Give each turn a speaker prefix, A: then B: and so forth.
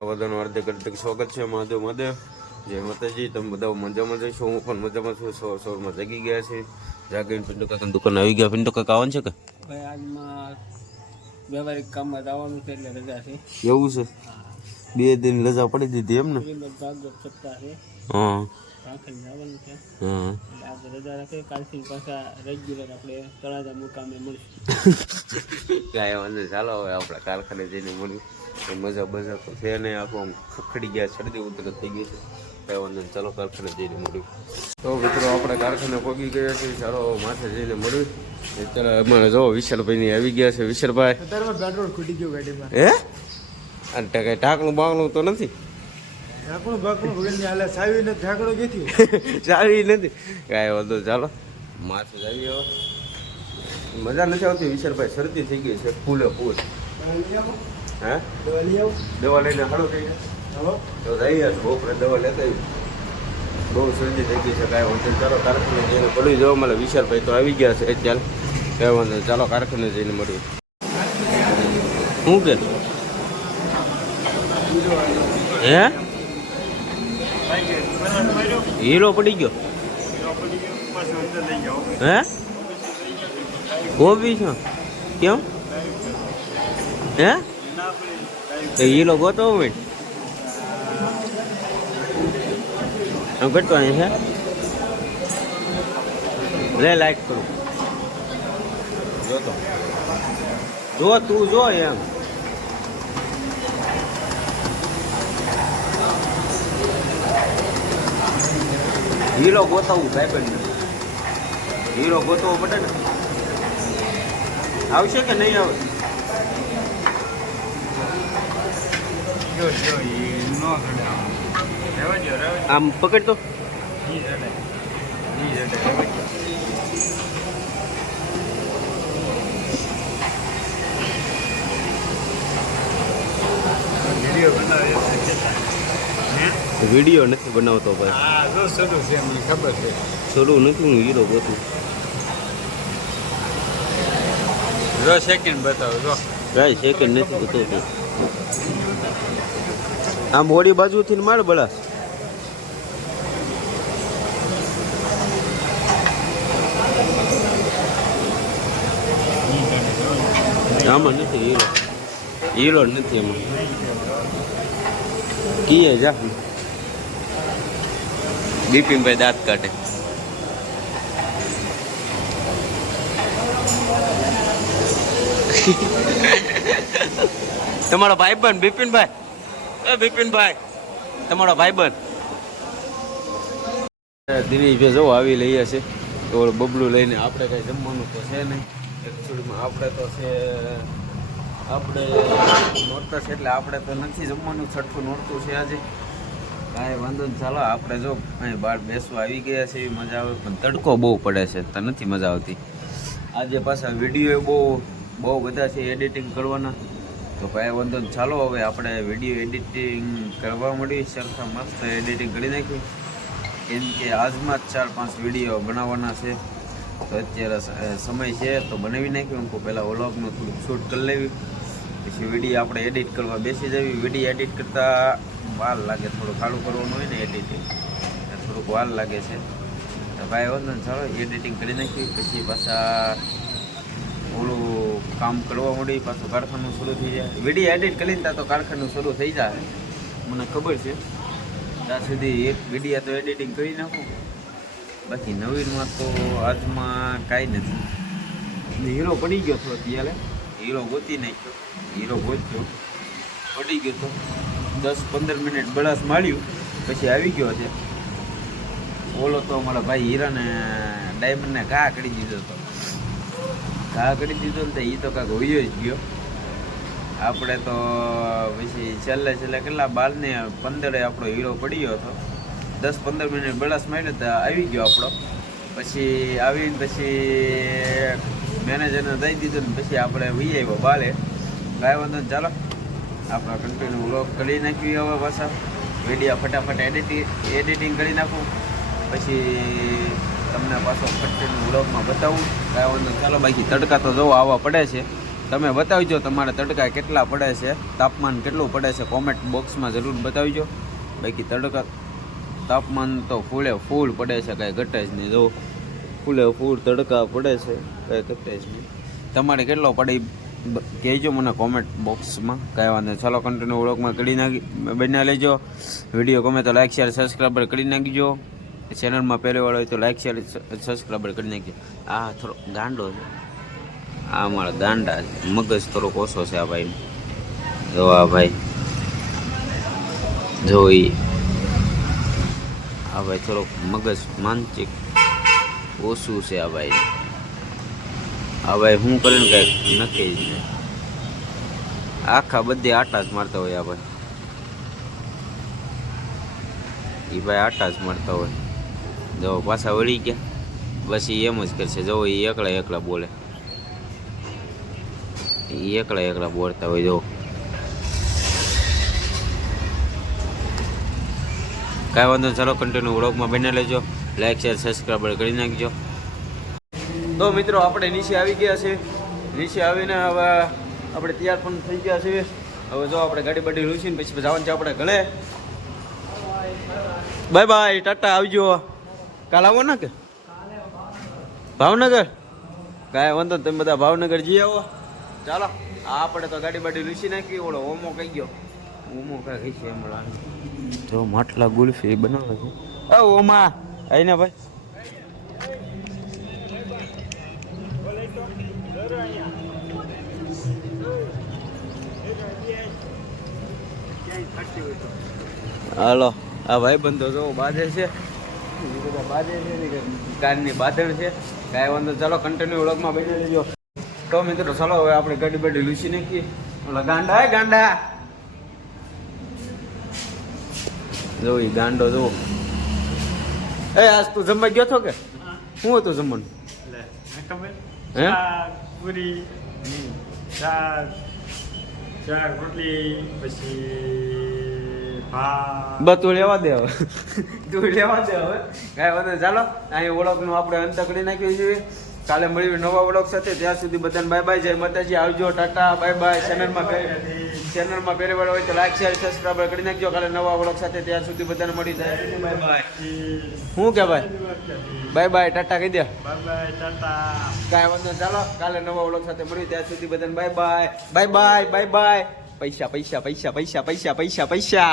A: બધાનું હાર્દિક હાર્દિક સ્વાગત છે. મહાદેવ મહાદેવ. જય માતાજી. તમે બધા મજામાં જઈશો હું પણ મજામાં છું. સો સોરમાં જાગી ગયા છે. જાગીને પિંડો કાકા દુકાન આવી ગયા. પિંડો કાકા આવવાનું છે કે?
B: ભાઈ આજમાં વ્યવહારિક કામમાં જવાનું છે એટલે રજા છે.
A: એવું છે? બે દિન રજા પડી દીધી એમ ને હા. ચાલો હવે આપણે કારખાને જઈને મળ્યું તો મજા બજા તો છે નહીં આખો આમ ખખડી ગયા શરદી ઉતર થઈ ગઈ છે. કહેવાનું ચાલો કારખાને જઈને મળ્યું તો મિત્રો આપણે કારખાને પહોંચી ગયા છીએ ચાલો માથે જઈને મળ્યું અત્યારે અમારે જો વિશાલભાઈ આવી ગયા છે. વિશાલભાઈ?
B: પેટ્રોલ ખૂટી ગયું ગાડીમાં.
A: હે? અને કઈ ઢાંકણું બાંકણું તો નથી?
B: ઢાંકણું બાકણું હાલે નથી ઢાંકણું કીધું
A: સારી નથી. કાંઈ વાંધો ચાલો. માથે જ હવે. મજા નથી આવતી વિશાલભાઈ શરદી થઈ ગઈ છે ફૂલે ફૂલ. હે? દવા લઈને હળો થઈ ગયા તો જઈએ બપોરે દવા લેતા. બહુ શરદી થઈ ગઈ છે કાંઈ વાંધો. ચાલો કારખાને જઈને પડી જાઓ મને વિશાલભાઈ તો આવી ગયા છે ચાલ કાંઈ વાંધો. ચાલો કારખાને જઈને મળીએ. શું કે? હે? હીરો પડી ગયો? હે? છો? કેમ? હે? તો હીરો ગોતો હોય આમ અહીં છે લે લાઈટ કરું જોતો જો તું જો એમ હીરો ગોતાવું ભાઈબંધ હીરો ગોતવો પડે ને આવશે કે નહીં આવે આમ. પકડ તો વીડિયો નથી બનાવતો ભાઈ.
B: ખબર છે.
A: શરૂ નથી હું હીરો ગોતું.
B: જો સેકન્ડ બતાવો જો.
A: કાંઈ સેકન્ડ નથી બતાવતું આમ હોડી બાજુથી માર બળા. આમાં નથી હીરો. હીરો નથી એમાં કીએ જા. બિપિનભાઈ દાંત કાઢે. તમારો ભાઈબંધ, બિપિનભાઈ. એ બિપિનભાઈ, તમારો ભાઈબંધ. દિનેશભાઈ જો આવી લઈએ છે. તો બબલું લઈને આપણે કાંઈ જમવાનું તો છે નહીં. એકચ્યુઅલીમાં આપણે તો છે, આપણે નોરતા છે એટલે આપણે તો નથી જમવાનું, છઠ્ઠું નોરતું છે આજે. કાંઈ વાંધો નહીં, ચાલો, આપણે જો અહીં બહાર બેસવા આવી ગયા છે, એવી મજા આવે. પણ તડકો બહુ પડે છે, તો નથી મજા આવતી. આજે પાછા વીડિયો બહુ બહુ બધા છે એડિટિંગ કરવાના. તો કાંઈ વાંધો ચાલો હવે આપણે વીડિયો એડિટિંગ કરવા મળી સરખા મસ્ત એડિટિંગ કરી નાખ્યું કેમ કે આજમાં જ ચાર પાંચ વીડિયો બનાવવાના છે. તો અત્યારે સમય છે તો બનાવી નાખ્યું હું પહેલાં વ્લોગનું થોડુંક શૂટ કરી લેવી. પછી વીડિયો આપણે એડિટ કરવા બેસી જવી. વીડિયો એડિટ કરતાં વાર લાગે. થોડું ખાડું કરવાનું હોય ને એડિટિંગ થોડુંક વાર લાગે છે. તો ભાઈ વાંધો ચાલો એડિટિંગ કરી નાખી પછી પાછા ઓલું કામ કરવા મળી પાછું કારખાનું શરૂ થઈ જાય. વીડિયો એડિટ કરીને ત્યાં તો કારખાનું શરૂ થઈ જાય. મને ખબર છે. ત્યાં સુધી એક વિડીયા તો એડિટિંગ કરી નાખું. બાકી નવીનમાં તો આજમાં કાંઈ નથી. હીરો પડી ગયો હતો અત્યારે? હીરો ગોતી નાખ્યો. હીરો ગોત્યો. પડી ગયો તો. દસ પંદર મિનિટ બળાસ માળ્યું. પછી આવી ગયો છે. ઓલો તો મારા ભાઈ હીરાને ડાયમંડને ઘા કરી દીધો હતો. ઘા કરી દીધો ને તો એ તો કાંઈક હોયો જ ગયો. આપણે તો પછી છેલ્લે છેલ્લે કેટલા બારને પંદરે આપણો હીરો પડ્યો હતો. દસ પંદર મિનિટ બળાસ માર્યો તો આવી ગયો આપણો. પછી આવીને પછી મેનેજરને દઈ દીધું ને પછી આપણે વી આવ્યો બાલે કાંઈ વાંધો ને ચાલો. આપણા કન્ટિન્યુ વ્લોગ કરી નાખ્યું હવે પાછા. વીડિયો ફટાફટ એડિટિંગ એડિટિંગ કરી નાખું. પછી પાછો કન્ટિન્યુ વ્લોગમાં બતાવું. કાંઈ વાંધો ચાલો બાકી તડકા તો જોવો આવવા પડે છે. તમે બતાવજો તમારા તડકા કેટલા પડે છે, તાપમાન કેટલું પડે છે કોમેન્ટ બોક્સમાં જરૂર બતાવજો. બાકી તડકા, તાપમાન તો ફૂલે ફૂલ પડે છે, કાંઈ ઘટે જ નહીં. જો ફૂલે ફૂલ તડકા પડે છે, કાંઈ ઘટે જ નહીં. તમારે કેટલો પડે કહેજો મને કોમેન્ટ બોક્સમાં કાંઈ વાંધો. ચાલો કન્ટિન્યુ વ્લોગમાં કરી નાખી બના લેજો. વીડિયો ગમે તો લાઈક શેર સબસ્ક્રાઈબર કરી નાખજો. ચેનલમાં પહેલી વાર હોય તો લાઈક શેર સબસ્ક્રાઈબર કરી નાખજો. આ થોડો ગાંડો છે. આ મારા ગાંડા મગજ થોડોક ઓછો છે આ ભાઈ. જો આ ભાઈ. જો ઈ. આ ભાઈ થોડોક મગજ માનસિક ઓછું છે આ ભાઈ. આ ભાઈ હું કરીને કાંઈક નક્કી જ આખા બધે આટા જ મારતા હોય આ ભાઈ. એ ભાઈ આટા જ મારતા હોય. જો પાછા વળી ગયા. બસ એ એમ જ કરશે, જો એ એકલા એકલા બોલે. એ એકલા એકલા બોલતા હોય જો. કાંઈ વાંધો ચાલો કન્ટિન્યુ વ્લોગમાં બને લેજો લાઈક શેર સબસ્ક્રાઈબર કરી નાખજો. તો મિત્રો, આપણે નીચે આવી ગયા છે નીચે આવીને હવે આપણે તૈયાર પણ થઈ ગયા છે હવે જો આપણે ગાડી બાડી લૂસીને પછી જવાનું છે આપણે ઘરે. બાય બાય ટાટા, આવજો. કાલ આવો ને કે ભાવનગર? કાંઈ વાંધો તમે બધા ભાવનગર જઈ આવો. ચાલો, આ આપણે તો ગાડી બાડી લૂસી નાખી, ઓલો ઓમો કહી ગયો. ઓમો કઈ કઈ છે હમણાં જો માટલા ગુલ્ફી બનાવે છે. અ ઓમા આઈને ભાઈ. હાલો, આ ભાઈ બંધો જો બાજે છે. એ કારની બાદળ છે. કાંઈ વાંધો ચાલો કન્ટિન્યુ વ્લોગમાં બેસી લેજો તો મિત્રો ચાલો હવે આપણે ગાડી બાડી લૂસી નાખીએ. ઓલા ગાંડા હે ગાંડા? જો એ ગાંડો જો એ આજ તું જમવા ગયો છો કે? શું હતું જમવાનું? હે?
B: પૂરી ચાર ચાર રોટલી પછી
A: બસ તું લેવા દે હવે. તું લેવા દે હવે. કાંઈ વાંધો. ચાલો અહીં ઓળખનું આપણે અંત કરી નાખ્યું છે. કાલે મળ્યું નવા ઓળખ સાથે. ત્યાં સુધી બધાને બાય બાય જય માતાજી. આવજો. ટાટા. બાય બાય ચેનલમાં ચેનલમાં પહેલી વાર હોય તો લાઈક શેર સબસ્ક્રાઈબ કરી નાખજો. કાલે નવા ઓળખ સાથે ત્યાં સુધી બધાને મળી જાય. બાય બાય શું કે ભાઈ? બાય બાય ટાટા કહી દે.
B: Bye bye Tata.
A: કાંઈ વાંધો ચાલો કાલે નવા ઓળખ સાથે મળ્યું ત્યાં સુધી બધાને bye bye bye bye bye bye પૈસા પૈસા પૈસા પૈસા પૈસા પૈસા પૈસા.